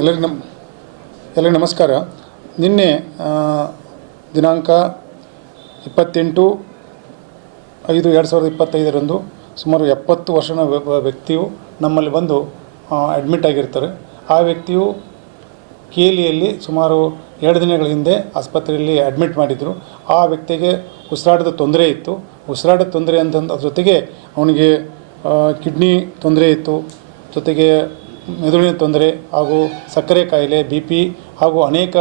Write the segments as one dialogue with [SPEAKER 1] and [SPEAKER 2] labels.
[SPEAKER 1] ಎಲ್ಲರಿಗೂ ನಮ್ ಎಲ್ಲರಿಗೂ ನಮಸ್ಕಾರ. ನಿನ್ನೆ ದಿನಾಂಕ ಇಪ್ಪತ್ತೆಂಟು ಐದು ಎರಡು ಸಾವಿರದ ಇಪ್ಪತ್ತೈದರಂದು ಸುಮಾರು ಎಪ್ಪತ್ತು ವರ್ಷದ ವ್ಯಕ್ತಿಯು ನಮ್ಮಲ್ಲಿ ಬಂದು ಅಡ್ಮಿಟ್ ಆಗಿರ್ತಾರೆ. ಆ ವ್ಯಕ್ತಿಯು ಕೇಲಿಯಲ್ಲಿ ಸುಮಾರು ಎರಡು ದಿನಗಳ ಹಿಂದೆ ಆಸ್ಪತ್ರೆಯಲ್ಲಿ ಅಡ್ಮಿಟ್ ಮಾಡಿದರು. ಆ ವ್ಯಕ್ತಿಗೆ ಉಸಿರಾಟದ ತೊಂದರೆ ಇತ್ತು. ಉಸಿರಾಟದ ತೊಂದರೆ ಅಂತ ಅದ್ರ ಜೊತೆಗೆ ಅವನಿಗೆ ಕಿಡ್ನಿ ತೊಂದರೆ ಇತ್ತು. ಜೊತೆಗೆ ಮೆದುಳಿನ ತೊಂದರೆ ಹಾಗೂ ಸಕ್ಕರೆ ಕಾಯಿಲೆ, ಬಿ ಪಿ ಹಾಗೂ ಅನೇಕ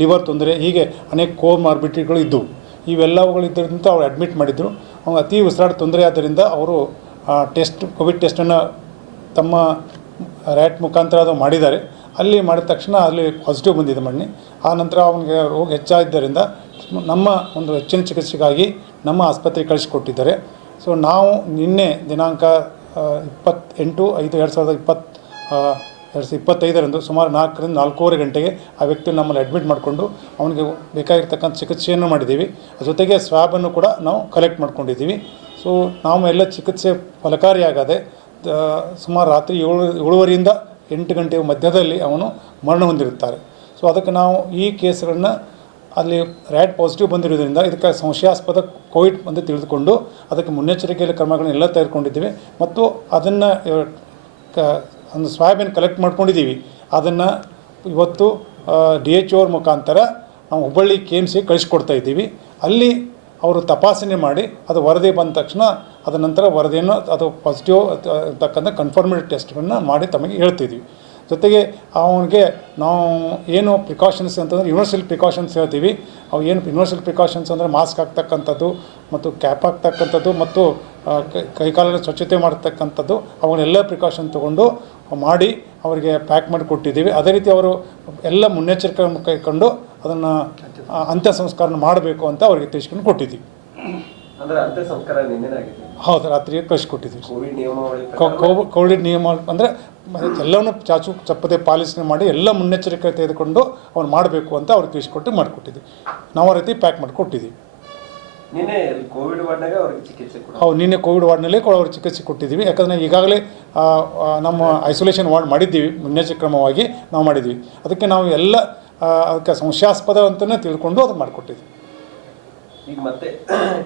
[SPEAKER 1] ಲಿವರ್ ತೊಂದರೆ, ಹೀಗೆ ಅನೇಕ ಕೋಮಾರ್ಬಿಟಿಗಳು ಇದ್ದವು. ಇವೆಲ್ಲವುಗಳಿದ್ದರಿಂದ ಅವ್ರು ಅಡ್ಮಿಟ್ ಮಾಡಿದರು. ಅವ್ನು ಅತಿ ಉಸಿರಾಟ ತೊಂದರೆ ಆದ್ದರಿಂದ ಅವರು ಟೆಸ್ಟ್, ಕೋವಿಡ್ ಟೆಸ್ಟನ್ನು ತಮ್ಮ ರ್ಯಾಟ್ ಮುಖಾಂತರ ಅದು ಮಾಡಿದ್ದಾರೆ. ಅಲ್ಲಿ ಮಾಡಿದ ತಕ್ಷಣ ಅಲ್ಲಿ ಪಾಸಿಟಿವ್ ಬಂದಿದೆ ಮಣ್ಣಿ. ಆ ನಂತರ ಅವನಿಗೆ ರೋಗ ಹೆಚ್ಚಾಗಿದ್ದರಿಂದ ನಮ್ಮ ಒಂದು ಹೆಚ್ಚಿನ ಚಿಕಿತ್ಸೆಗಾಗಿ ನಮ್ಮ ಆಸ್ಪತ್ರೆಗೆ ಕಳಿಸಿಕೊಟ್ಟಿದ್ದಾರೆ. ಸೊ ನಾವು ನಿನ್ನೆ ದಿನಾಂಕ ಇಪ್ಪತ್ತೆಂಟು ಐದು ಎರಡು ಸಾವಿರದ ಇಪ್ಪತ್ತು ಎರಡು ಸಾವಿರದ ಇಪ್ಪತ್ತೈದರಂದು ಸುಮಾರು ನಾಲ್ಕರಿಂದ ನಾಲ್ಕೂವರೆ ಗಂಟೆಗೆ ಆ ವ್ಯಕ್ತಿ ನಮ್ಮಲ್ಲಿ ಅಡ್ಮಿಟ್ ಮಾಡಿಕೊಂಡು ಅವನಿಗೆ ಬೇಕಾಗಿರ್ತಕ್ಕಂಥ ಚಿಕಿತ್ಸೆಯನ್ನು ಮಾಡಿದ್ದೀವಿ. ಜೊತೆಗೆ ಸ್ವಾಬನ್ನು ಕೂಡ ನಾವು ಕಲೆಕ್ಟ್ ಮಾಡ್ಕೊಂಡಿದ್ದೀವಿ. ಸೊ ನಾವು ಎಲ್ಲ ಚಿಕಿತ್ಸೆ ಫಲಕಾರಿಯಾಗದೆ ಸುಮಾರು ರಾತ್ರಿ ಏಳು, ಏಳುವರೆಯಿಂದ ಎಂಟು ಗಂಟೆಯ ಮಧ್ಯದಲ್ಲಿ ಅವನು ಮರಣ ಹೊಂದಿರುತ್ತಾರೆ. ಸೊ ಅದಕ್ಕೆ ನಾವು ಈ ಕೇಸ್ಗಳನ್ನ ಅಲ್ಲಿ ರ್ಯಾಟ್ ಪಾಸಿಟಿವ್ ಬಂದಿರೋದ್ರಿಂದ ಇದಕ್ಕೆ ಸಂಶಯಾಸ್ಪದ ಕೋವಿಡ್ ಅಂತ ತಿಳಿದುಕೊಂಡು ಅದಕ್ಕೆ ಮುನ್ನೆಚ್ಚರಿಕೆಯಲ್ಲಿ ಕ್ರಮಗಳನ್ನೆಲ್ಲ ತೆಗೆದುಕೊಂಡಿದ್ದೀವಿ. ಮತ್ತು ಅದನ್ನು ಕ, ಒಂದು ಸ್ವ್ಯಾಬನ್ನು ಕಲೆಕ್ಟ್ ಮಾಡ್ಕೊಂಡಿದ್ದೀವಿ. ಅದನ್ನು ಇವತ್ತು ಡಿ ಎಚ್ ಓರ್ ಮುಖಾಂತರ ನಾವು ಹುಬ್ಬಳ್ಳಿ ಕೆ ಎಂ ಸಿ ಕಳಿಸ್ಕೊಡ್ತಾ ಇದ್ದೀವಿ. ಅಲ್ಲಿ ಅವರು ತಪಾಸಣೆ ಮಾಡಿ ಅದು ವರದಿ ಬಂದ ತಕ್ಷಣ ಅದ ನಂತರ ವರದಿಯನ್ನು ಅದು ಪಾಸಿಟಿವ್ ಇರ್ತಕ್ಕಂಥ ಕನ್ಫರ್ಮೇಡ್ ಟೆಸ್ಟ್ಗಳನ್ನ ಮಾಡಿ ತಮಗೆ ಹೇಳ್ತಿದ್ವಿ ಜೊತೆಗೆ ಅವನಿಗೆ ನಾವು ಏನು ಪ್ರಿಕಾಷನ್ಸ್ ಅಂತಂದರೆ ಯೂನಿವರ್ಸಲ್ ಪ್ರಿಕಾಷನ್ಸ್ ಹೇಳ್ತೀವಿ. ಅವು ಏನು ಯೂನಿವರ್ಸಲ್ ಪ್ರಿಕಾಷನ್ಸ್ ಅಂದರೆ ಮಾಸ್ಕ್ ಹಾಕ್ತಕ್ಕಂಥದ್ದು ಮತ್ತು ಕ್ಯಾಪ್ ಹಾಕ್ತಕ್ಕಂಥದ್ದು ಮತ್ತು ಕೈಕಾಲನ್ನು ಸ್ವಚ್ಛತೆ ಮಾಡ್ತಕ್ಕಂಥದ್ದು, ಅವನ್ನೆಲ್ಲ ಪ್ರಿಕಾಷನ್ ತೊಗೊಂಡು ಮಾಡಿ ಅವರಿಗೆ ಪ್ಯಾಕ್ ಮಾಡಿ ಕೊಟ್ಟಿದ್ದೀವಿ. ಅದೇ ರೀತಿ ಅವರು ಎಲ್ಲ ಮುನ್ನೆಚ್ಚರಿಕೆ ಕೈಕೊಂಡು ಅದನ್ನು ಅಂತ್ಯ ಸಂಸ್ಕಾರ ಮಾಡಬೇಕು ಅಂತ ಅವರಿಗೆ ತಿಳಿಸ್ಕೊಂಡು ಕೊಟ್ಟಿದ್ದೀವಿ. ಹೌದು ರಾತ್ರಿ ಕಳಿಸ್ಕೊಟ್ಟಿದ್ವಿ
[SPEAKER 2] ಕೋವಿಡ್
[SPEAKER 1] ನಿಯಮ ಅಂದ್ರೆ ಎಲ್ಲವನ್ನು ಚಾಚು ಚಪ್ಪದೆ ಪಾಲಿಸಿ ಮಾಡಿ ಎಲ್ಲ ಮುನ್ನೆಚ್ಚರಿಕೆ ತೆಗೆದುಕೊಂಡು ಅವ್ನು ಮಾಡಬೇಕು ಅಂತ ಅವ್ರಿಗೆ ತಿಳಿಸ್ಕೊಟ್ಟು ಮಾಡಿಕೊಟ್ಟಿದ್ವಿ ನಾವು ಆ ರೀತಿ ಪ್ಯಾಕ್ ಮಾಡಿ ಕೊಟ್ಟಿದ್ದೀವಿ
[SPEAKER 2] ನಿನ್ನೆ ಕೋವಿಡ್ ವಾರ್ಡ್ನಾಗ ಅವ್ರಿಗೆ ಚಿಕಿತ್ಸೆ ಕೊಡ
[SPEAKER 1] ಹೌದು ನಿನ್ನೆ ಕೋವಿಡ್ ವಾರ್ಡ್ನಲ್ಲಿ ಕೂಡ ಅವ್ರಿಗೆ ಚಿಕಿತ್ಸೆ ಕೊಟ್ಟಿದ್ದೀವಿ. ಯಾಕಂದ್ರೆ ಈಗಾಗಲೇ ನಮ್ಮ ಐಸೋಲೇಷನ್ ವಾರ್ಡ್ ಮಾಡಿದ್ದೀವಿ. ಮುನ್ನೆಚ್ಚರಿಕೆ ಕ್ರಮವಾಗಿ ನಾವು ಮಾಡಿದ್ದೀವಿ. ಅದಕ್ಕೆ ನಾವು ಎಲ್ಲ ಅದಕ್ಕೆ ಸಂಶಯಾಸ್ಪದ ಅಂತಲೇ ತಿಳ್ಕೊಂಡು ಅದು ಮಾಡಿಕೊಟ್ಟಿದ್ದೀವಿ.
[SPEAKER 2] ಈಗ ಮತ್ತೆ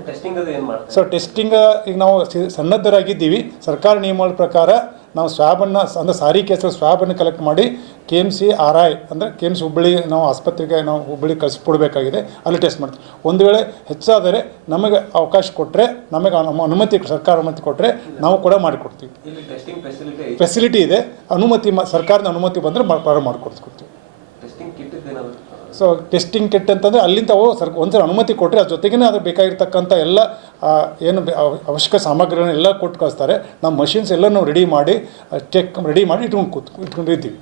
[SPEAKER 2] ಟೆಸ್ಟಿಂಗ್ ಅದು ಏನ್ ಮಾಡ್ತಾರೆ
[SPEAKER 1] ಸೊ ಟೆಸ್ಟಿಂಗ್ ಈಗ ನಾವು ಸಿ- ಸನ್ನದ್ಧರಾಗಿದ್ದೀವಿ. ಸರ್ಕಾರ ನಿಯಮಗಳ ಪ್ರಕಾರ ನಾವು ಸ್ವಾಬನ್ನು ಅಂದರೆ ಸಾರಿ ಕೇಸಲ್ಲಿ ಸ್ವಾಬನ್ನು ಕಲೆಕ್ಟ್ ಮಾಡಿ K M C R I ಅಂದರೆ ಕೆ ಎಂ ಸಿ ಹುಬ್ಬಳ್ಳಿ ನಾವು ಆಸ್ಪತ್ರೆಗೆ ನಾವು ಹುಬ್ಬಳ್ಳಿ ಕಳಿಸ್ಕೊಡ್ಬೇಕಾಗಿದೆ. ಅಲ್ಲಿ ಟೆಸ್ಟ್ ಮಾಡ್ತೀವಿ. ಒಂದು ವೇಳೆ ಹೆಚ್ಚಾದರೆ ನಮಗೆ ಅವಕಾಶ ಕೊಟ್ಟರೆ ನಮಗೆ ನಮ್ಮ ಅನುಮತಿ ಸರ್ಕಾರ ಅನುಮತಿ ಕೊಟ್ಟರೆ ನಾವು ಕೂಡ ಮಾಡಿಕೊಡ್ತೀವಿ.
[SPEAKER 2] ಇಲ್ಲಿ ಟೆಸ್ಟಿಂಗ್ ಫೆಸಿಲಿಟಿ
[SPEAKER 1] ಫೆಸಿಲಿಟಿ ಇದೆ. ಅನುಮತಿ ಮ ಸರ್ಕಾರದ ಅನುಮತಿ ಬಂದರೆ ಪ್ರಾರಂಭ ಮಾಡಿಕೊಡ್ತೀವಿ. ಸೊ ಟೆಸ್ಟಿಂಗ್ ಕಿಟ್ ಅಂತಂದರೆ ಅಲ್ಲಿಂದ ಅವು ಸರ್ ಒಂದ್ಸಲ ಅನುಮತಿ ಕೊಟ್ಟರೆ ಅದ್ರ ಜೊತೆಗೇ ಅದ್ರ ಬೇಕಾಗಿರ್ತಕ್ಕಂಥ ಎಲ್ಲ ಏನು ಅವಶ್ಯಕ ಸಾಮಗ್ರಿಗಳನ್ನ ಎಲ್ಲ ಕೊಟ್ಟು ಕಳಿಸ್ತಾರೆ ನಮ್ಮ ಮಷಿನ್ಸ್ ಎಲ್ಲ ನಾವು ರೆಡಿ ಮಾಡಿ ಚೆಕ್ ರೆಡಿ ಮಾಡಿ ಇಟ್ಕೊಂಡು ಕೂತ್ ಇಟ್ಕೊಂಡಿರ್ತೀವಿ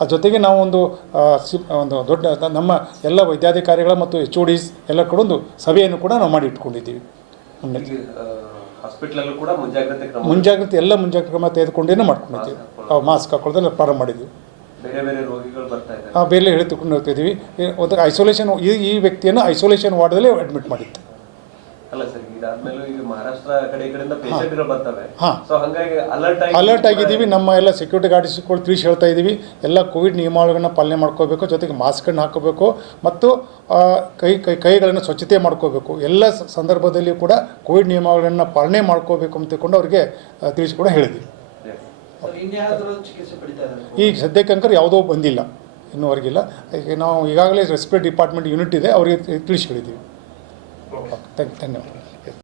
[SPEAKER 1] ಅದ್ರ ಜೊತೆಗೆ ನಾವು ಒಂದು ಒಂದು ದೊಡ್ಡ ನಮ್ಮ ಎಲ್ಲ ವೈದ್ಯಾಧಿಕಾರಿಗಳ ಮತ್ತು ಎಚ್ ಓ ಡಿಸ್ ಎಲ್ಲ ಕೂಡ ಒಂದು ಸಭೆಯನ್ನು ಕೂಡ ನಾವು ಮಾಡಿ ಇಟ್ಕೊಂಡಿದ್ದೀವಿ.
[SPEAKER 2] ಮುಂಜಾಗ್ರತೆ
[SPEAKER 1] ಎಲ್ಲ ಮುಂಜಾಗ್ರತೆ ಕ್ರಮ ತೆಗೆದುಕೊಂಡೇನೆ ಮಾಡ್ಕೊಂಡಿದ್ದೀವಿ. ಮಾಸ್ಕ್ ಹಾಕೊಳ್ಳೋದೆಲ್ಲ ಪ್ರಾರಂಭ ಮಾಡಿದ್ದೀವಿ.
[SPEAKER 2] ಬೇರೆ ಬೇರೆ ರೋಗಿಗಳು ಬರ್ತಾ ಇದ್ದಾರೆ.
[SPEAKER 1] ಆ ಬೇರೆ ಎಳೆದುಕೊಂಡು ಹೋಗ್ತಿದ್ದೀವಿ ಒಂದು ಐಸೋಲೇಷನ್ ಈ ಈ ವ್ಯಕ್ತಿಯನ್ನು ಐಸೋಲೇಷನ್ ವಾರ್ಡಲ್ಲಿ ಅಡ್ಮಿಟ್ ಮಾಡಿತ್ತು
[SPEAKER 2] ಅಲ್ಲ ಸರ್ ಇದಾದ್ಮೇಲೆ ಈಗ ಮಹಾರಾಷ್ಟ್ರ ಕಡೆ ಈ ಕಡೆಯಿಂದ ಪೇಷಂಟ್ಗಳು ಬರ್ತವೆ.
[SPEAKER 1] ಹಾ.
[SPEAKER 2] ಸೊ ಹಂಗಾಗಿ ಅಲರ್ಟ್ ಆಗಿ
[SPEAKER 1] ಅಲರ್ಟ್ ಆಗಿದ್ದೀವಿ ನಮ್ಮ ಎಲ್ಲ ಸೆಕ್ಯೂರಿಟಿ ಗಾರ್ಡ್ಸ್ಗಳು ತಿಳಿಸಿ ಹೇಳ್ತಾ ಇದ್ದೀವಿ. ಎಲ್ಲ ಕೋವಿಡ್ ನಿಯಮಾವಳಿಗಳನ್ನ ಪಾಲನೆ ಮಾಡ್ಕೋಬೇಕು ಜೊತೆಗೆ ಮಾಸ್ಕನ್ನು ಹಾಕೋಬೇಕು ಮತ್ತು ಕೈ ಕೈ ಕೈಗಳನ್ನು ಸ್ವಚ್ಛತೆ ಮಾಡ್ಕೋಬೇಕು. ಎಲ್ಲ ಸಂದರ್ಭದಲ್ಲಿಯೂ ಕೂಡ ಕೋವಿಡ್ ನಿಯಮಾವಳಗಳನ್ನು ಪಾಲನೆ ಮಾಡ್ಕೋಬೇಕು ಅಂತ ತಿಳ್ಕೊಂಡು ಅವ್ರಿಗೆ ತಿಳಿಸಿ ಕೂಡ ಹೇಳಿದ್ವಿ ಈಗ ಸದ್ಯಕ್ಕೆ ಅಂಕರ್ ಯಾವುದೋ ಬಂದಿಲ್ಲ ಇನ್ನೂವರೆಗಿಲ್ಲ. ಈಗ ನಾವು ಈಗಾಗಲೇ ರೆಸ್ಪಿರೇಟ್ ಡಿಪಾರ್ಟ್ಮೆಂಟ್ ಯೂನಿಟ್ ಇದೆ ಅವರಿಗೆ ತಿಳಿಸ್ಕೊಳಿದ್ದೀವಿ ಓಕೆ ಥ್ಯಾಂಕ್ ಧನ್ಯವಾದ